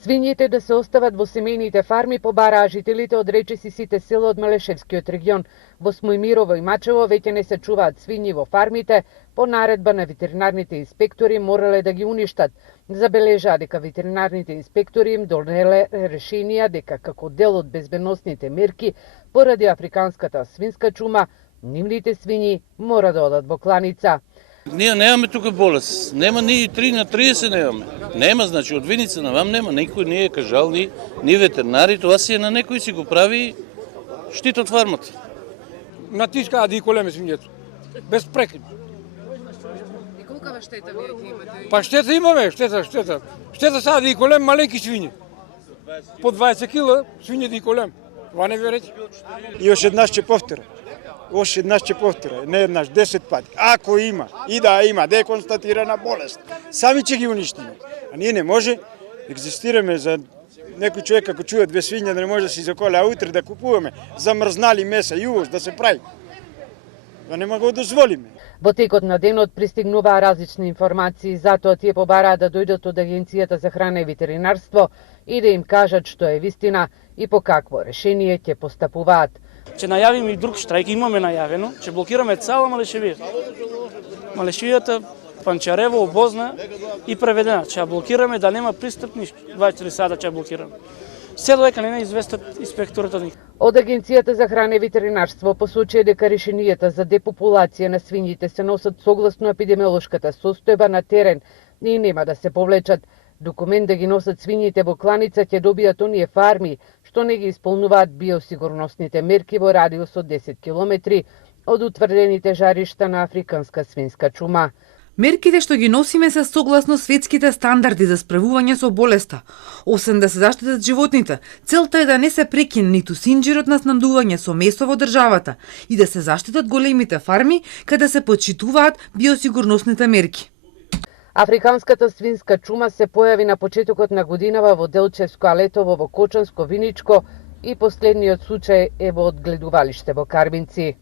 Свињите да се остават во семејните фарми побараа жителите од речиси сите села од Малешевскиот регион. Во Смојмирово и Мачево веќе не се чуваат свињи во фармите, по наредба на ветеринарните инспектори морале да ги уништат. Забележаа дека ветеринарните инспектори им донеле решенија дека како дел од безбедносните мерки поради африканската свинска чума, нивните свињи мора да одат во кланица. Ние немаме тука болест. Нема ни 3 на 30 немаме. Нема, значи од Виница на вам нема. Никој не е кажал, ни ветеринари, тоа си е на некој си го прави штит од фармата. Натискаа да и колеме свињето. Без прекин. И колкава штета вие ќе имате? Па штета имаме, штета. Штета сега да и колем маленки свињи. По 20 кила свињи да и колем. Това не верете? И još еднаш ќе повтора. Още еднаш ќе повтора, не еднаш, 10 пати. Ако има, и да има деконстатирана болест, сами ќе ги уништиме. А ние не може, екзистираме за некој човек ако чуе две свиња да не може да си заколе, а утре да купуваме замрзнали меса и увоз да се прави. Да нема го дозволиме. Во текот на денот пристигнуваа различни информации, затоа тие побараа да дојдат од Агенцијата за храна и ветеринарство и да им кажат што е вистина и по какво решение ќе постапуваат. Ќе најавиме и друг штрајк, имаме најавено, ќе блокираме цела Малешевија. Малешевијата, Панчарево, Обозна и Преведена. Ќе блокираме да нема пристапни 24 сата ќе блокираме. Се додека не известат инспекторот од нив. Од Агенцијата за храна и ветеринарство посочија дека решенијата за депопулација на свињите се носат согласно епидемиолошката состојба на терен и нема да се повлечат. Документ да ги носат свињите во кланица ќе добијат оние фарми што не ги исполнуваат биосигурносните мерки во радиус од 10 километри од утврдените жаришта на африканска свинска чума. Мерките што ги носиме се согласно светските стандарди за справување со болеста. Освен да се заштитат животните, целта е да не се прекине ниту синџирот на снабдување со месо во државата и да се заштитат големите фарми каде се почитуваат биосигурносните мерки. Африканската свинска чума се појави на почетокот на годинава во Делчевско, Алетово, во Кочанско, Виничко и последниот случај е во одгледувалиште во Карбинци.